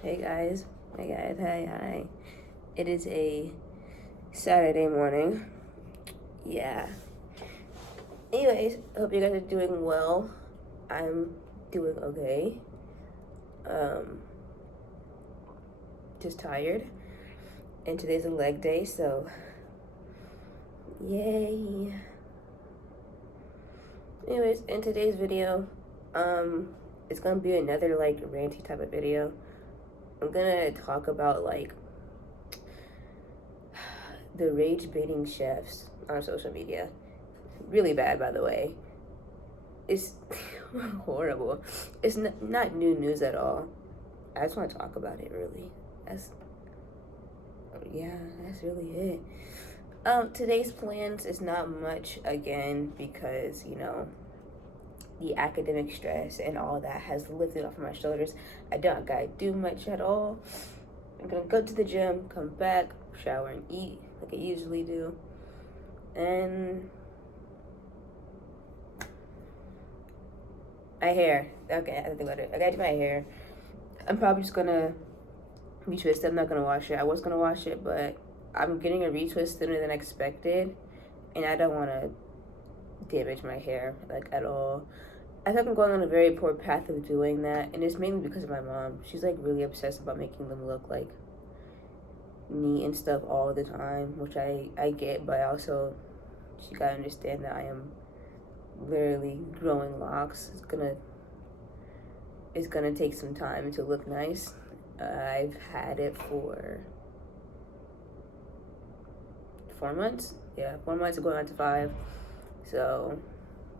Hey guys, hi. It is a Saturday morning. Yeah. Anyways, hope you guys are doing well. I'm doing okay. Um, just tired. And today's a leg day, so yay. Anyways, in today's video, it's gonna be another like ranty type of video. I'm gonna talk about like the rage baiting chefs on social media. Really bad, by the way. It's horrible. It's not new news at all. I just want to talk about it, really. That's that's really it. Today's plans is not much again because the academic stress and all that has lifted off of my shoulders. I don't gotta do much at all. I'm gonna go to the gym, come back, shower and eat like I usually do, and my hair. Okay, I have to think about it. I gotta do my hair. I'm probably just gonna retwist it. I'm not gonna wash it. I was gonna wash it, but I'm getting a retwist sooner than expected, and I don't want to damage my hair like at all. I think I'm going on a very poor path of doing that, and it's mainly because of my mom. She's like really obsessed about making them look like neat and stuff all the time, which I get, but she gotta understand that I am literally growing locks. It's gonna take some time to look nice. I've had it for 4 months. Yeah, 4 months going on to 5. So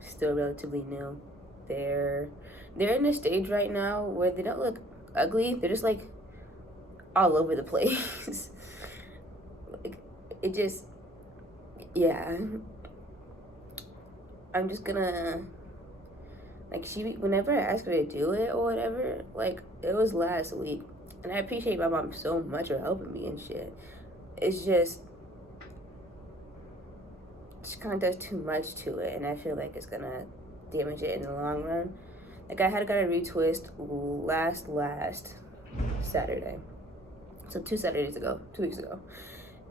still relatively new. They're in a stage right now where they don't look ugly. They're just like all over the place. Like it just yeah. I'm just gonna whenever I ask her to do it or whatever, like it was last week, and I appreciate my mom so much for helping me and shit. It's just she kind of does too much to it, and I feel like it's gonna damage it in the long run. Like I had got a retwist last Saturday, so 2 weeks ago,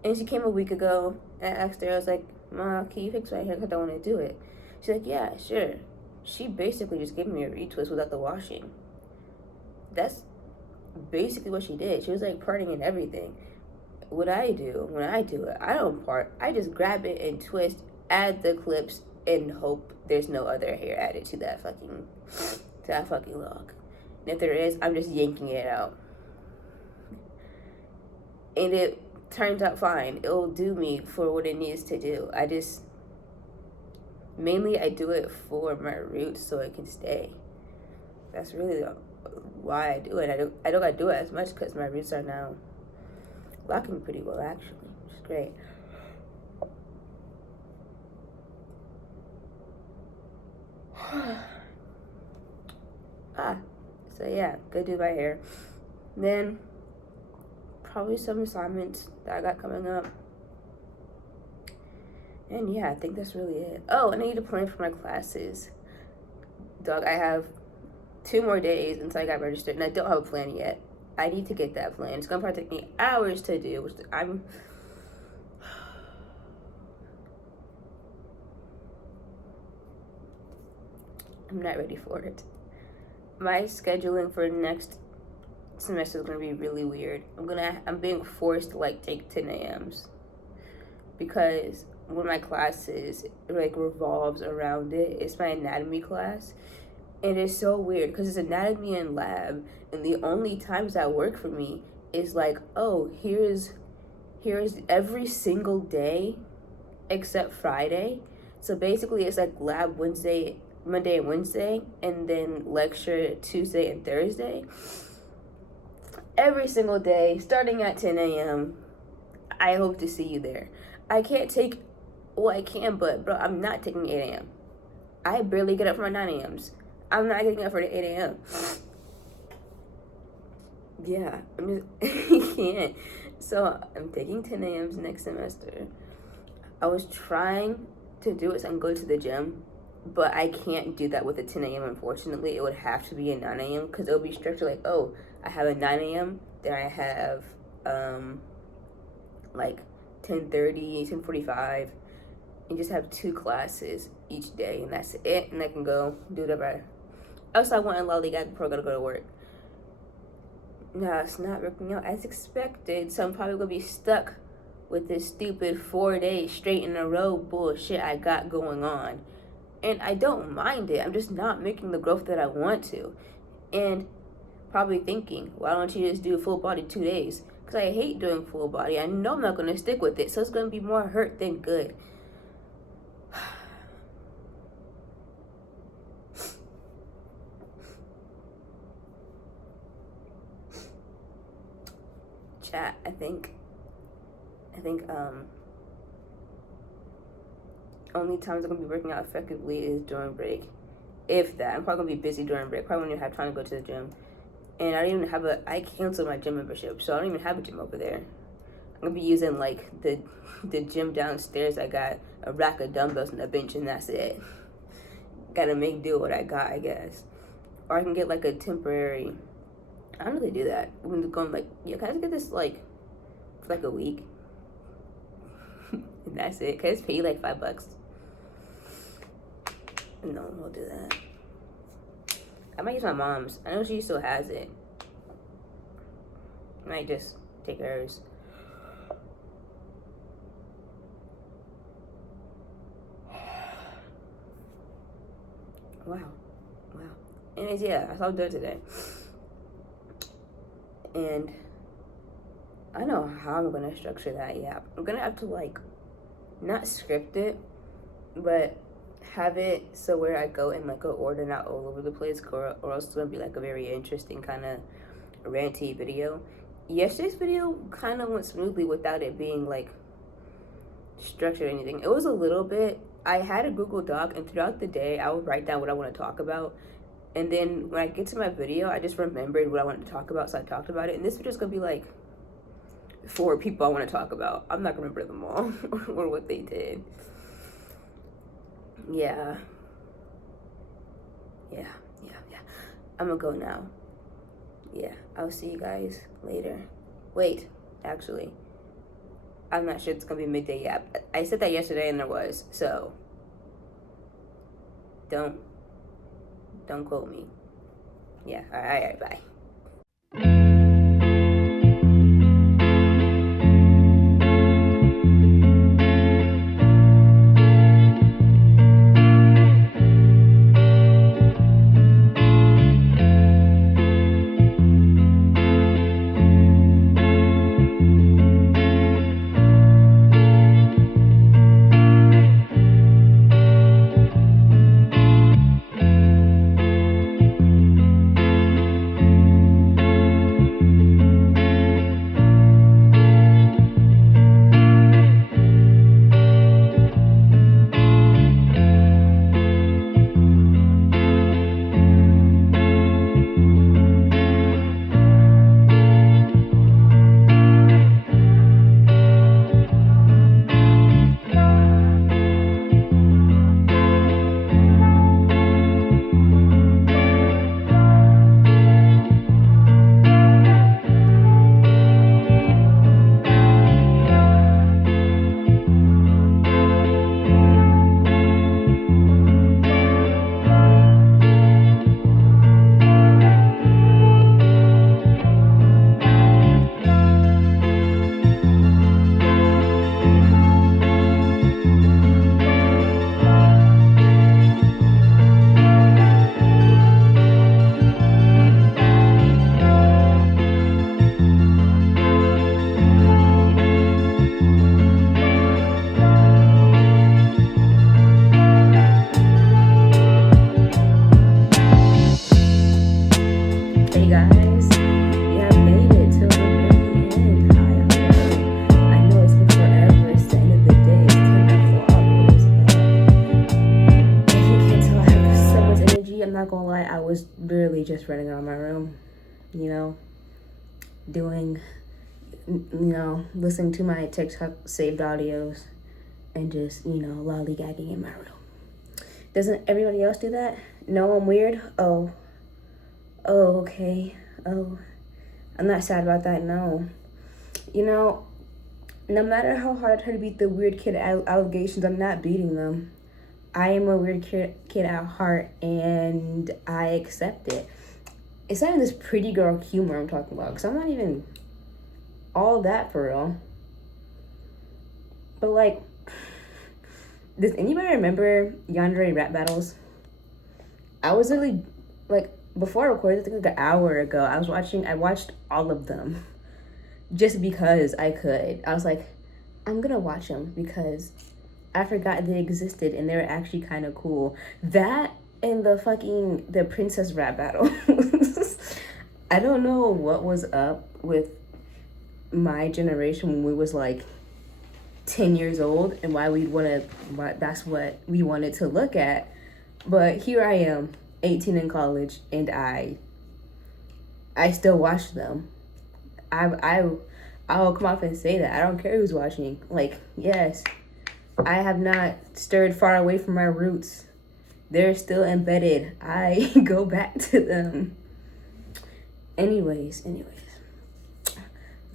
and she came a week ago, and I asked her, I was like, "Ma, can you fix my hair? 'Cause I don't want to do it." She's like, "Yeah, sure." She basically just gave me a retwist without the washing. That's basically what she did. She was like parting and everything. What I do when I do it, I don't part. I just grab it and twist, add the clips, and hope there's no other hair added to that fucking lock. And if there is, I'm just yanking it out. And it turns out fine. It'll do me for what it needs to do. Mainly I do it for my roots so it can stay. That's really why I do it. I don't gotta do it as much because my roots are now locking pretty well, actually, which is great. So yeah, go do my hair. Then probably some assignments that I got coming up. And yeah, I think that's really it. Oh, and I need to plan for my classes. Dog, I have 2 more days until I got registered, and I don't have a plan yet. I need to get that plan. It's gonna probably take me hours to do, which I'm not ready for it. My scheduling for next semester is gonna be really weird. I'm being forced to like take 10 a.m.s because one of my classes like revolves around it. It's my anatomy class, and it's so weird because it's anatomy and lab, and the only times that work for me is like, oh, here's every single day except Friday. So basically it's like lab Monday and Wednesday, and then lecture Tuesday and Thursday. Every single day, starting at 10 a.m. I hope to see you there. I can't take, well, I can, but bro, I'm not taking 8 a.m. I barely get up for my 9 a.m.s. I'm not getting up for the 8 a.m. Yeah, I'm just, can't. So I'm taking 10 a.m.s next semester. I was trying to do it so I can go to the gym, but I can't do that with a 10 a.m. unfortunately. It would have to be a 9 a.m. because it'll be structured like, oh, I have a 9 a.m., then I have like 10:30, 10:45, and just have 2 classes each day, and that's it. And I can go do whatever else I want in Lollygag before I gotta go to work. No, it's not working out as expected, so I'm probably gonna be stuck with this stupid 4 days straight in a row bullshit I got going on. And I don't mind it. I'm just not making the growth that I want to. And probably thinking, why don't you just do full body 2 days? Because I hate doing full body. I know I'm not going to stick with it, so it's going to be more hurt than good. Chat, I think only times I'm gonna be working out effectively is during break. If that. I'm probably gonna be busy during break. Probably won't even have time to go to the gym. And I don't even have I canceled my gym membership, so I don't even have a gym over there. I'm gonna be using like the gym downstairs. I got a rack of dumbbells and a bench, and that's it. Gotta make do what I got, I guess. Or I can get like a temporary. I don't really do that. I'm gonna go like, yeah, can I just get this like for like a week? And that's it. Can I just pay you like $5? No, we'll do that. I might use my mom's. I know she still has it. I might just take hers. Wow. Anyways, yeah, that's all I'm doing today. And I know how I'm gonna structure that. Yeah, I'm gonna have to like not script it, but have it so where I go in like an order, not all over the place, or else it's gonna be like a very interesting kind of ranty video. Yesterday's video kind of went smoothly without it being like structured or anything. It was a little bit. I had a Google Doc, and throughout the day I would write down what I want to talk about, and then when I get to my video I just remembered what I wanted to talk about, so I talked about it. And this video's gonna be like 4 people I want to talk about. I'm not gonna remember them all or what they did. Yeah. I'm gonna go now. Yeah, I'll see you guys later. Wait, actually, I'm not sure it's gonna be midday yet. I said that yesterday and there was, so don't quote me. Yeah, all right, bye. Just running around my room, doing, listening to my TikTok saved audios and just, lollygagging in my room. Doesn't everybody else do that? No, I'm weird? Oh, okay. Oh, I'm not sad about that, no. You know, no matter how hard I try to beat the weird kid allegations, I'm not beating them. I am a weird kid at heart, and I accept it. It's not even this pretty girl humor I'm talking about, because I'm not even all that for real. But, like, does anybody remember Yandere rap battles? I was literally, like, before I recorded, I think like an hour ago, I watched all of them. Just because I could. I was like, I'm gonna watch them because I forgot they existed and they were actually kind of cool. That and the princess rap battle. I don't know what was up with my generation when we was like 10 years old and that's what we wanted to look at. But here I am, 18 in college, and I still watch them. I'll come off and say that. I don't care who's watching. Like, yes, I have not stirred far away from my roots. They're still embedded. I go back to them. Anyways.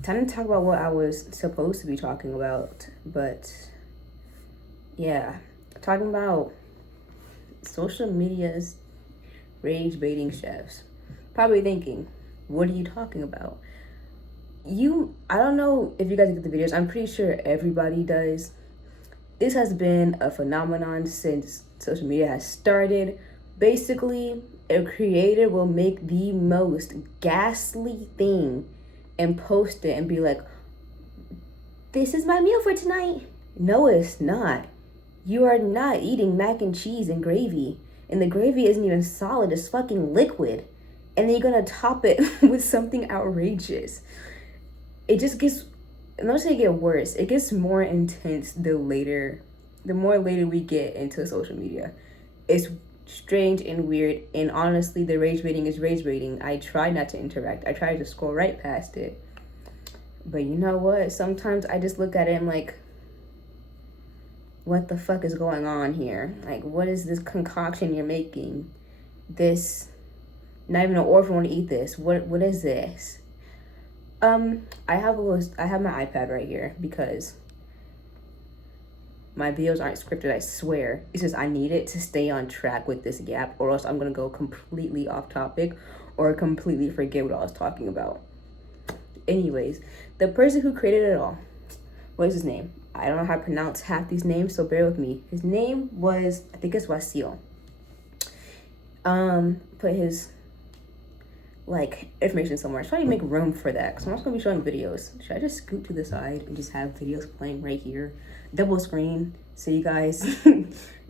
Time to talk about what I was supposed to be talking about. But, yeah. Talking about social media's rage baiting chefs. Probably thinking, what are you talking about? I don't know if you guys get the videos. I'm pretty sure everybody does. This has been a phenomenon since social media has started. Basically, a creator will make the most ghastly thing and post it and be like, this is my meal for tonight. No, it's not. You are not eating mac and cheese and gravy. And the gravy isn't even solid, it's fucking liquid. And then you're gonna top it with something outrageous. It just gets, I'm not saying it get worse, it gets more intense the more later we get into social media. It's strange and weird, and honestly, the rage baiting is rage baiting. I try not to interact. I try to scroll right past it. But you know what? Sometimes I just look at it and I'm like, what the fuck is going on here? Like, what is this concoction you're making? This, not even an orphan want to eat this. What is this? I have my iPad right here because my videos aren't scripted, I swear. It's just I need it to stay on track with this gap, or else I'm gonna go completely off topic or completely forget what I was talking about. Anyways, the person who created it all, what is his name? I don't know how to pronounce half these names, so bear with me. His name was, I think it's Wasil. Put his information somewhere. Try to make room for that because I'm also gonna be showing videos. Should I just scoot to the side and just have videos playing right here, double screen, so you guys,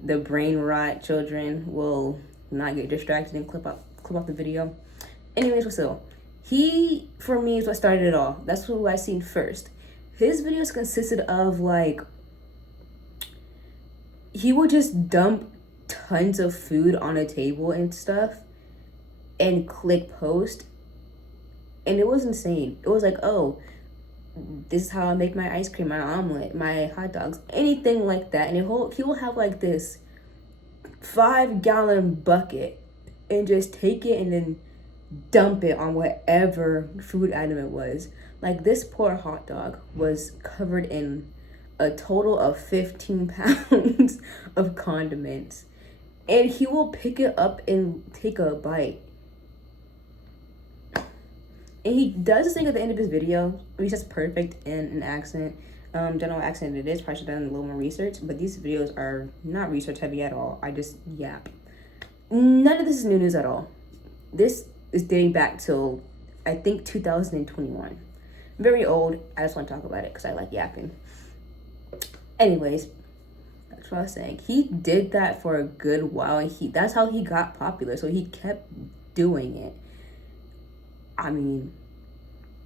the brain rot children, will not get distracted and clip off the video. Anyways, Wasil, he for me is what started it all. That's who I seen first. His videos consisted of he would just dump tons of food on a table and stuff and click post, and it was insane. It was like, oh, this is how I make my ice cream, my omelet, my hot dogs, anything like that. And he will have like this 5-gallon bucket and just take it and then dump it on whatever food item it was. Like, this poor hot dog was covered in a total of 15 pounds of condiments, and he will pick it up and take a bite. And he does this thing at the end of his video. He says perfect in an accent. General accent it is. Probably should have done a little more research. But these videos are not research heavy at all. I just yap. None of this is new news at all. This is dating back till, I think, 2021. Very old. I just want to talk about it because I like yapping. Anyways, that's what I was saying. He did that for a good while. And that's how he got popular. So he kept doing it. I mean,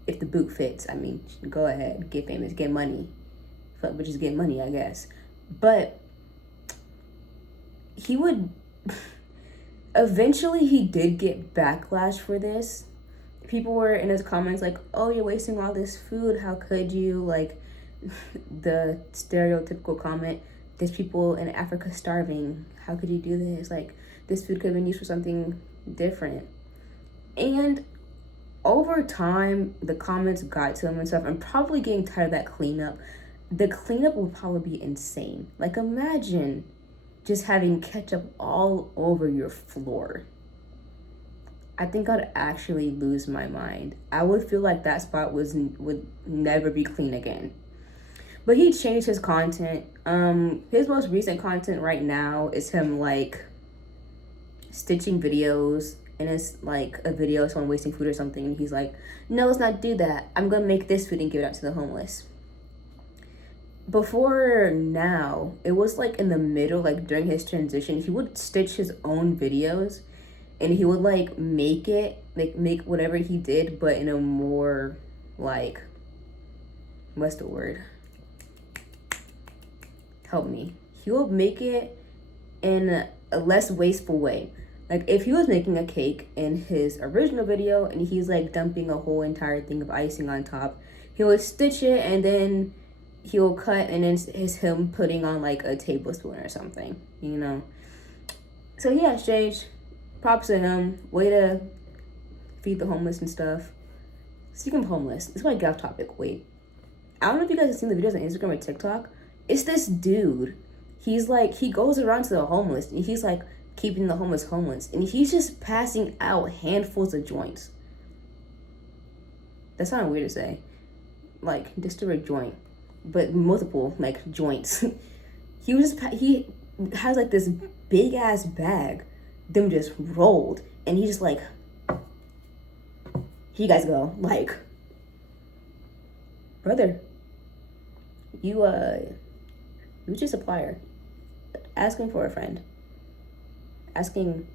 if the boot fits, I mean, go ahead, get famous, get money. Fuck bitches, get money, I guess. But he would, eventually he did get backlash for this. People were in his comments like, oh, you're wasting all this food, how could you? Like, the stereotypical comment, there's people in Africa starving, how could you do this? Like, this food could have been used for something different. And over time, the comments got to him and stuff. I'm probably getting tired of that cleanup. The cleanup will probably be insane. Like, imagine just having ketchup all over your floor. I think I'd actually lose my mind. I would feel like that spot would never be clean again. But he changed his content. His most recent content right now is him like stitching videos, and it's like a video of someone wasting food or something, and he's like, no, let's not do that. I'm gonna make this food and give it out to the homeless. Before now, it was like in the middle, like during his transition, he would stitch his own videos, and he would like make whatever he did, but in a more like, what's the word? Help me. He would make it in a less wasteful way. Like, if he was making a cake in his original video and he's like dumping a whole entire thing of icing on top, he would stitch it and then he'll cut, and then it's him putting on like a tablespoon or something, you know? So he has changed. Props to him. Way to feed the homeless and stuff. Speaking of homeless, this might get off topic. Wait. I don't know if you guys have seen the videos on Instagram or TikTok. It's this dude. He's like, he goes around to the homeless and he's like keeping the homeless, and he's just passing out handfuls of joints. That sounded weird to say. Like, just a joint, but multiple like joints. He has like this big ass bag, them just rolled, and he just like, here you guys go. Like, brother, you're just a supplier. Asking for a friend. Asking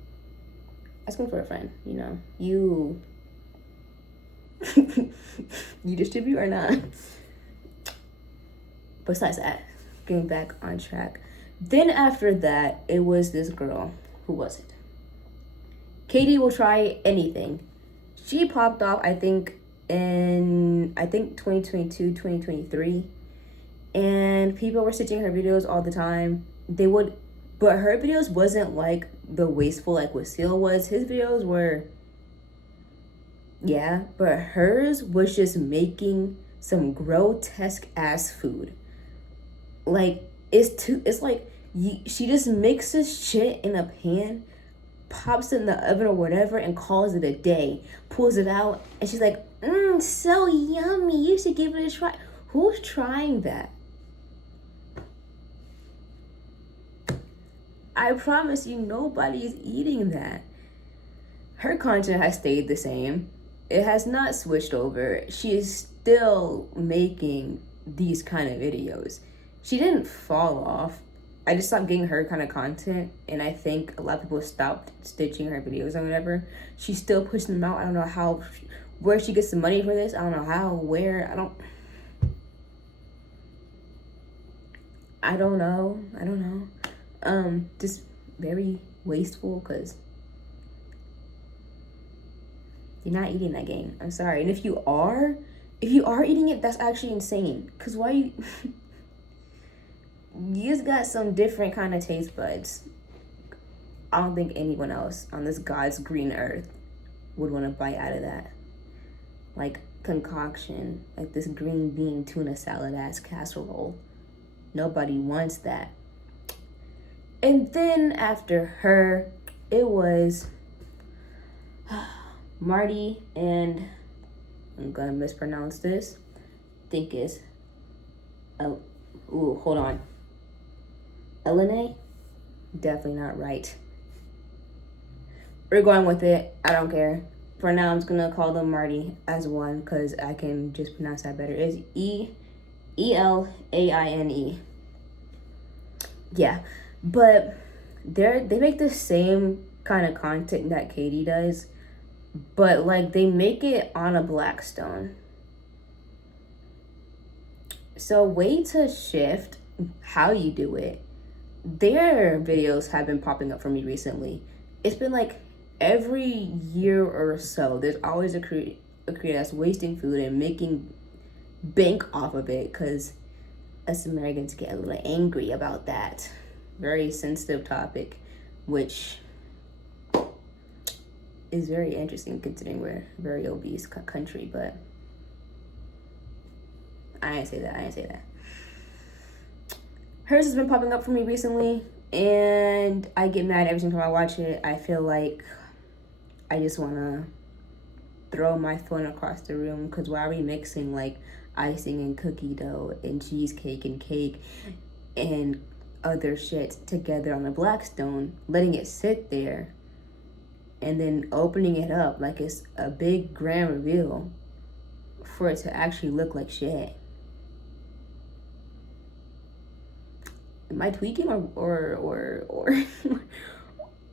for a friend, you know. You you distribute or not? Besides that, getting back on track. Then after that, it was this girl. Who was it? Katie Will Try Anything. She popped off, I think, in 2022, 2023. And people were stitching her videos all the time. But her videos wasn't like the wasteful like what Seal was. His videos were, yeah, but hers was just making some grotesque ass food. Like, it's like she just mixes shit in a pan, pops it in the oven or whatever, and calls it a day. Pulls it out, and she's like, so yummy, you should give it a try. Who's trying that? I promise you, nobody's eating that. Her content has stayed the same. It has not switched over. She is still making these kind of videos. She didn't fall off. I just stopped getting her kind of content, and I think a lot of people stopped stitching her videos or whatever. She's still pushing them out. I don't know where she gets the money for this. I don't know how, where. I don't know. Just very wasteful, because you're not eating that game. I'm sorry. And if you are eating it, that's actually insane. Because why you just got some different kind of taste buds. I don't think anyone else on this God's green earth would want to bite out of that. Like, concoction, like this green bean tuna salad ass casserole. Nobody wants that. And then after her, it was Marty and, I'm gonna mispronounce this, think it's, hold on. Elena? Definitely not right. We're going with it. I don't care. For now, I'm just gonna call them Marty as one, because I can just pronounce that better. It's Elaine. Yeah. But they make the same kind of content that Katie does, but like they make it on a Blackstone. So way to shift how you do it. Their videos have been popping up for me recently. It's been like every year or so, there's always a creator that's wasting food and making bank off of it, because us Americans get a little angry about that. Very sensitive topic, which is very interesting considering we're a very obese country, but I didn't say that. Hers has been popping up for me recently, and I get mad every single time I watch it. I feel like I just want to throw my phone across the room, because why are we mixing like icing and cookie dough and cheesecake and cake and other shit together on a Blackstone, letting it sit there, and then opening it up like it's a big grand reveal for it to actually look like shit? Am I tweaking or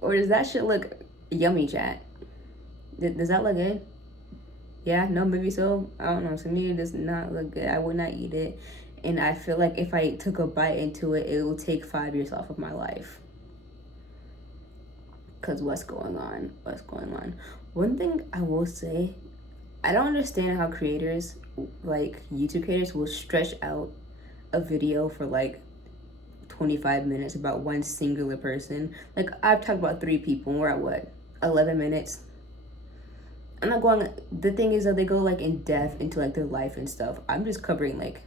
or does that shit look yummy, chat? Does that look good? Yeah, no, maybe so. I don't know. To me, it does not look good. I would not eat it. And I feel like if I took a bite into it, it will take 5 years off of my life. Because what's going on? One thing I will say, I don't understand how creators, like YouTube creators, will stretch out a video for like 25 minutes about one singular person. Like, I've talked about 3 people, and we're at what, 11 minutes? I'm not going, the thing is that they go like in depth into like their life and stuff. I'm just covering like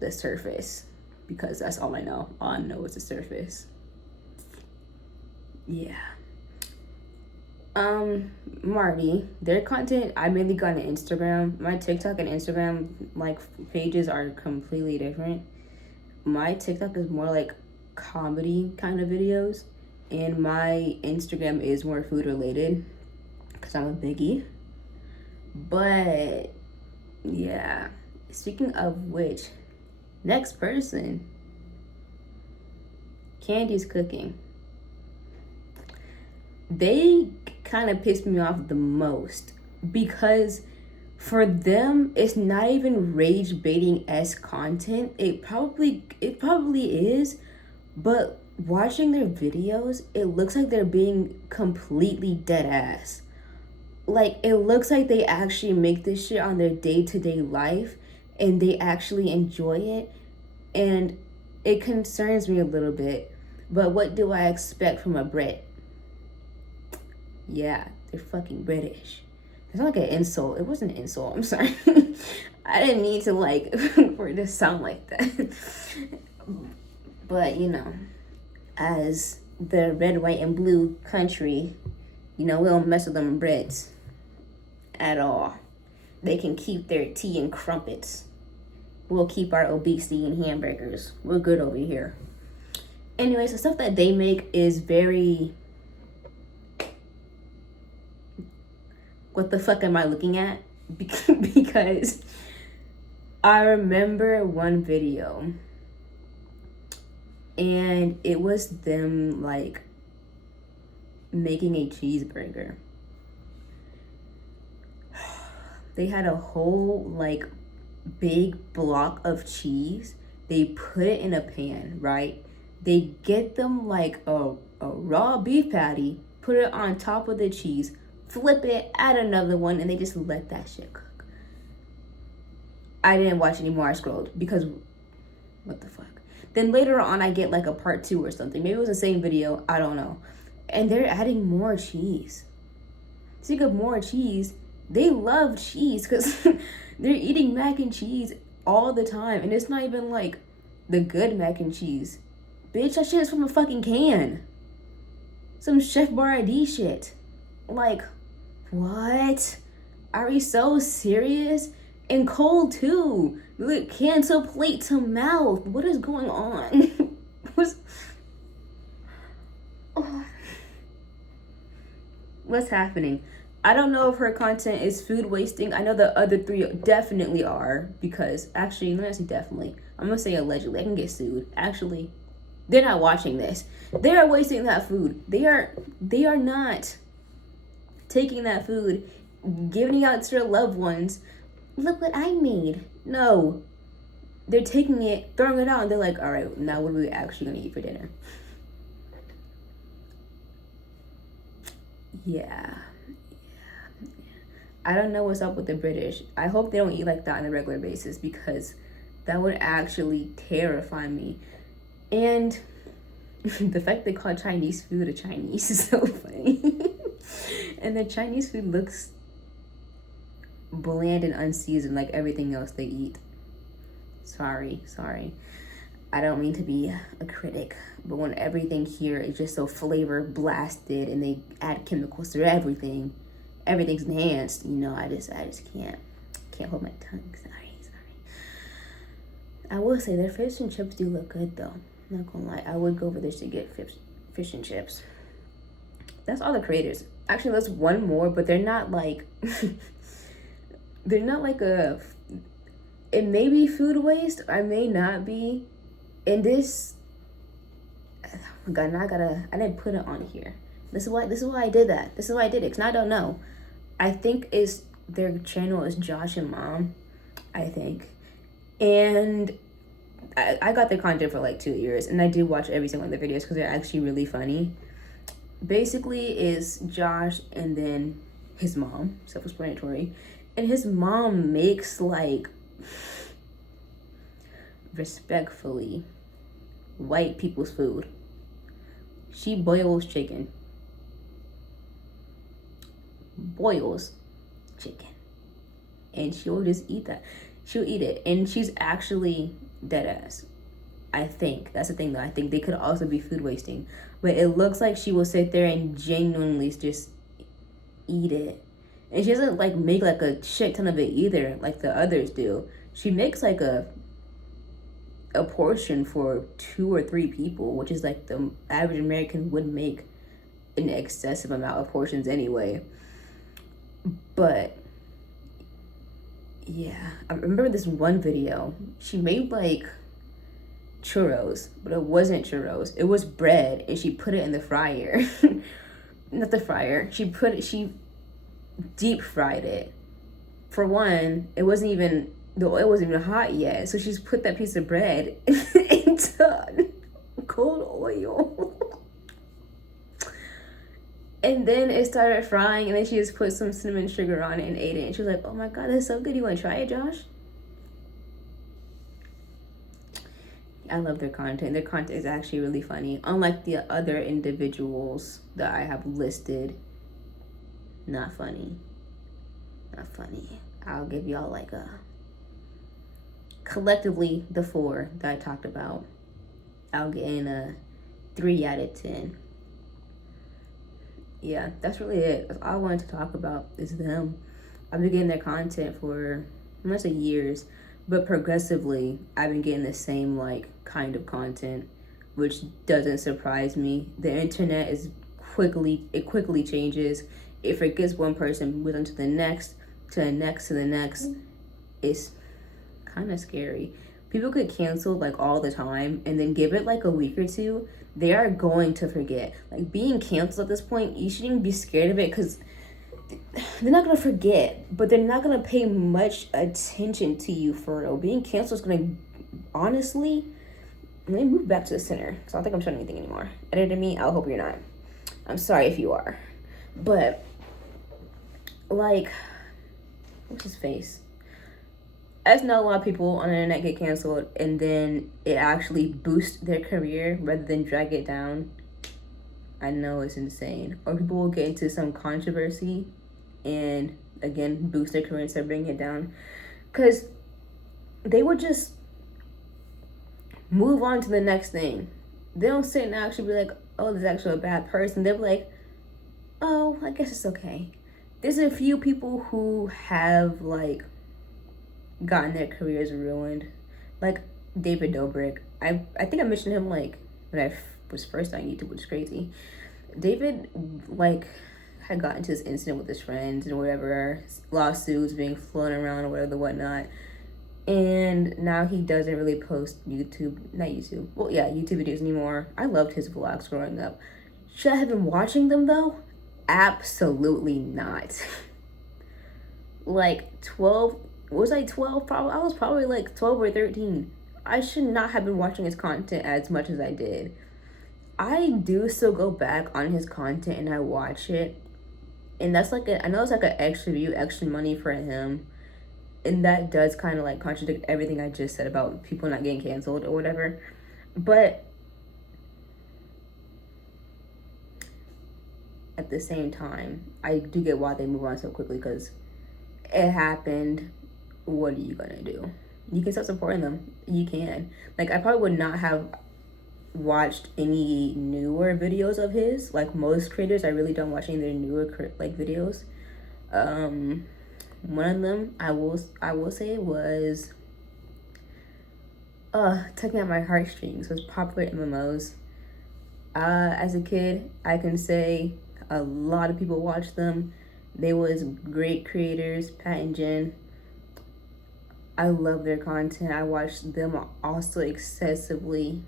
the surface, because that's all I know. All I know is the surface. Yeah. Marty, their content, I mainly got on Instagram. My TikTok and Instagram like pages are completely different. My TikTok is more like comedy kind of videos, and my Instagram is more food related, because I'm a biggie. But yeah, speaking of which, next person, Candy's Cooking. They kind of pissed me off the most, because for them it's not even rage baiting-esque content. It probably is, but watching their videos, it looks like they're being completely dead ass. Like, it looks like they actually make this shit on their day-to-day life, and they actually enjoy it, and it concerns me a little bit. But what do I expect from a Brit? Yeah, they're fucking British. It's not like an insult. It wasn't an insult. I'm sorry. I didn't mean to like for it to sound like that. But you know, as the red, white, and blue country, you know, we don't mess with them Brits at all. They can keep their tea and crumpets. We'll keep our obesity and hamburgers. We're good over here. Anyways, the stuff that they make is very... What the fuck am I looking at? Because I remember one video, and it was them like making a cheeseburger. They had a whole like big block of cheese. They put it in a pan, right? They get them like a raw beef patty, put it on top of the cheese, flip it, add another one, and they just let that shit cook. I didn't watch anymore. I scrolled because what the fuck. Then later on, I get like a part 2 or something. Maybe it was the same video. I don't know. And they're adding more cheese. Speaking of more cheese, they love cheese because they're eating mac and cheese all the time. And it's not even like the good mac and cheese. Bitch, that shit is from a fucking can. Some Chef Boyardee shit. Like, what? Are we so serious? And cold too. Look, can to plate to mouth. What is going on? What's happening? I don't know if her content is food wasting. I know the other 3 definitely are, because actually, let me say definitely. I'm gonna say allegedly. I can get sued. Actually, they're not watching this. They are wasting that food. They are not taking that food, giving it out to their loved ones. Look what I made. No. They're taking it, throwing it out, and they're like, all right, now what are we actually gonna eat for dinner? Yeah. I don't know what's up with the British. I hope they don't eat like that on a regular basis, because that would actually terrify me. And the fact they call Chinese food a Chinese is so funny. And the Chinese food looks bland and unseasoned like everything else they eat. Sorry. I don't mean to be a critic, but when everything here is just so flavor blasted and they add chemicals to everything, everything's enhanced, I just can't hold my tongue. Sorry. I will say their fish and chips do look good though. Not gonna lie, I would go over there to get fish and chips. That's all the creators. Actually, there's one more, but they're not like they're not like it may be food waste. I may not be. And this, oh my God, now I didn't put it on here. This is why I did that. This is why I did it, because I don't know. I think their channel is Josh and Mom, I think. And I got their content for like 2 years, and I do watch every single one of their videos because they're actually really funny. Basically, is Josh and then his mom, self-explanatory, and his mom makes like respectfully white people's food. She boils chicken, and she'll just eat that. She'll eat it, and she's actually dead ass. I think that's the thing though. I think they could also be food wasting, but it looks like she will sit there and genuinely just eat it. And she doesn't like make like a shit ton of it either, like the others do. She makes like a portion for 2 or 3 people, which is like the average American would make an excessive amount of portions anyway. But yeah, I remember this one video. She made like churros, but it wasn't churros. It was bread, and she put it in the fryer. Not the fryer. She deep fried it. For one, the oil wasn't even hot yet, so she's put that piece of bread into cold oil. And then it started frying, and then she just put some cinnamon sugar on it and ate it. And she was like, oh my God, that's so good. You want to try it, Josh? I love their content. Their content is actually really funny. Unlike the other individuals that I have listed, not funny. I'll give y'all like collectively the 4 that I talked about. I'll get in a 3 out of 10. Yeah, that's really it. That's all I wanted to talk about is them. I've been getting their content for, I'm gonna say years, but progressively, I've been getting the same like kind of content, which doesn't surprise me. The internet is quickly changes. It forgets one person, moves on to the next, to the next, to the next. It's kind of scary. People get canceled like all the time, and then give it like a week or two, they are going to forget. Like being canceled at this point, you shouldn't even be scared of it because they're not gonna forget, but they're not gonna pay much attention to you for real. Being canceled is gonna, honestly, let me move back to the center because I don't think I'm showing anything anymore. Edited me, I hope you're not. I'm sorry if you are, but like, what's his face? I just know a lot of people on the internet get canceled and then it actually boosts their career rather than drag it down. I know it's insane. Or people will get into some controversy and again boost their career instead of bringing it down. Because they would just move on to the next thing. They don't sit and actually be like, oh, this is actually a bad person. They're like, oh, I guess it's okay. There's a few people who have like gotten their careers ruined, like David Dobrik. I think I mentioned him like when I was first on YouTube, which is crazy. David like had gotten into this incident with his friends and whatever, lawsuits being flown around or whatever, whatnot, and now he doesn't really post YouTube videos anymore. I loved his vlogs growing up. Should I have been watching them though? Absolutely not. Like 12, was I 12? Probably I was probably like 12 or 13. I should not have been watching his content as much as I did. I do still go back on his content and I watch it, and that's like I know it's like an extra view, extra money for him, and that does kind of like contradict everything I just said about people not getting canceled or whatever. But at the same time, I do get why they move on so quickly, because it happened. What are you gonna do? You can start supporting them. You can. Like, I probably would not have watched any newer videos of his. Like most creators, I really don't watch any of their newer like videos. One of them I will say was tugging at my heartstrings, was Popular MMOs. As a kid, I can say a lot of people watched them. They was great creators, Pat and Jen. I love their content. I watched them also excessively.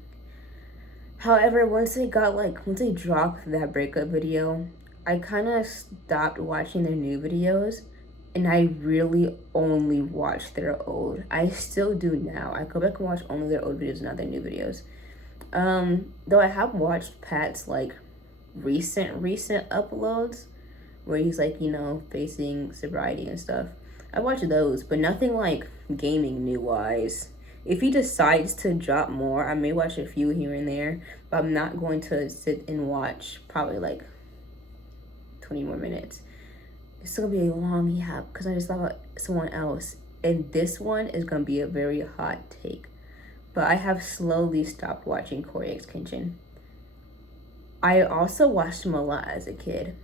However, once they dropped that breakup video, I kind of stopped watching their new videos, and I really only watch their old. I still do now. I go back and watch only their old videos, not their new videos. Though I have watched Pat's like recent uploads where he's like, you know, facing sobriety and stuff. I watch those, but nothing like gaming new wise. If he decides to drop more, I may watch a few here and there, but I'm not going to sit and watch probably like 20 more minutes. It's still gonna be a long yap because I just thought about someone else, and this one is gonna be a very hot take. But I have slowly stopped watching Cory X Kenshin. I also watched him a lot as a kid.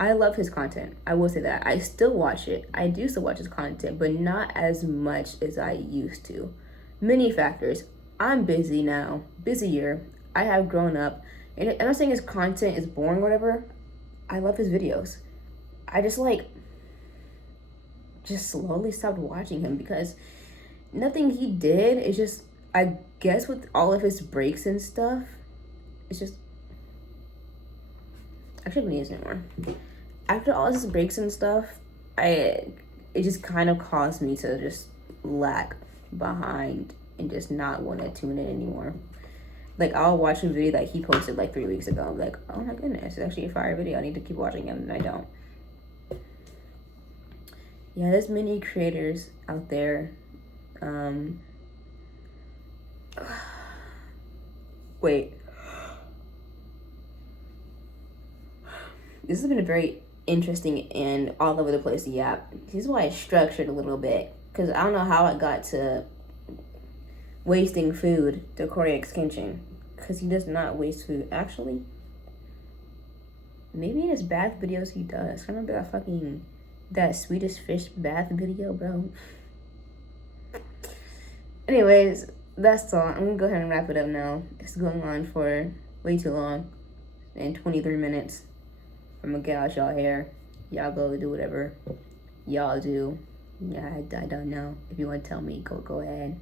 I love his content. I will say that. I still watch it. I do still watch his content, but not as much as I used to. Many factors. I'm busy now. Busier. I have grown up. And I'm not saying his content is boring or whatever. I love his videos. I just slowly stopped watching him because nothing he did is just, I guess with all of his breaks and stuff, it's just, I shouldn't use it anymore. After all his breaks and stuff, it just kind of caused me to just lag behind and just not want to tune in anymore. Like, I'll watch a video that he posted like 3 weeks ago. I'm like, oh my goodness, it's actually a fire video. I need to keep watching him, and I don't. Yeah, there's many creators out there. Wait. This has been a very interesting and all over the place yap. This is why it's structured a little bit, because I don't know how I got to wasting food to Cory X Kenshin, because he does not waste food. Actually, maybe in his bath videos he does. I remember that Swedish fish bath video, bro. Anyways, that's all. I'm gonna go ahead and wrap it up now. It's going on for way too long, and 23 minutes. I'm gonna get out y'all hair. Y'all go do whatever y'all do. Yeah, I don't know. If you want to tell me, go ahead.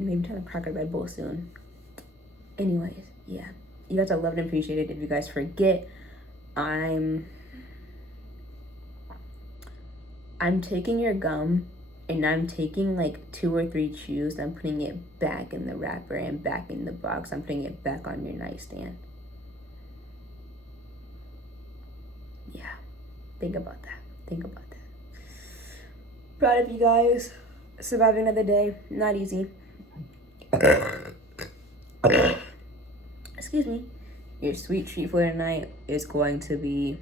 Maybe try to crack a Red Bull soon. Anyways, yeah. You guys are loved and appreciated. If you guys forget, I'm taking your gum, and I'm taking like 2 or 3 chews. I'm putting it back in the wrapper and back in the box. I'm putting it back on your nightstand. Yeah, think about that. Think about that. Proud of you guys. Surviving another day. Not easy. Excuse me. Your sweet treat for tonight is going to be,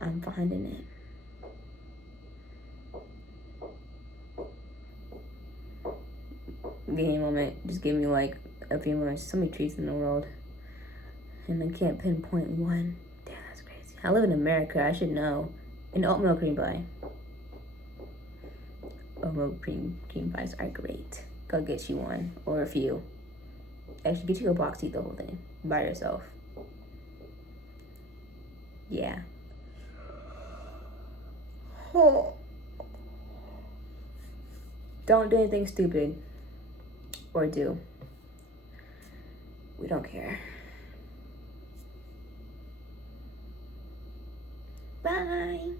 I'm finding it. Give me a moment. Just give me like a few more. So many treats in the world, and I can't pinpoint one. Damn, that's crazy. I live in America. I should know. An oatmeal cream pie. Oatmeal cream pies are great. Go get you one or a few. Actually, get you a box. Eat the whole thing by yourself. Yeah. Don't do anything stupid. Or do. We don't care. Bye.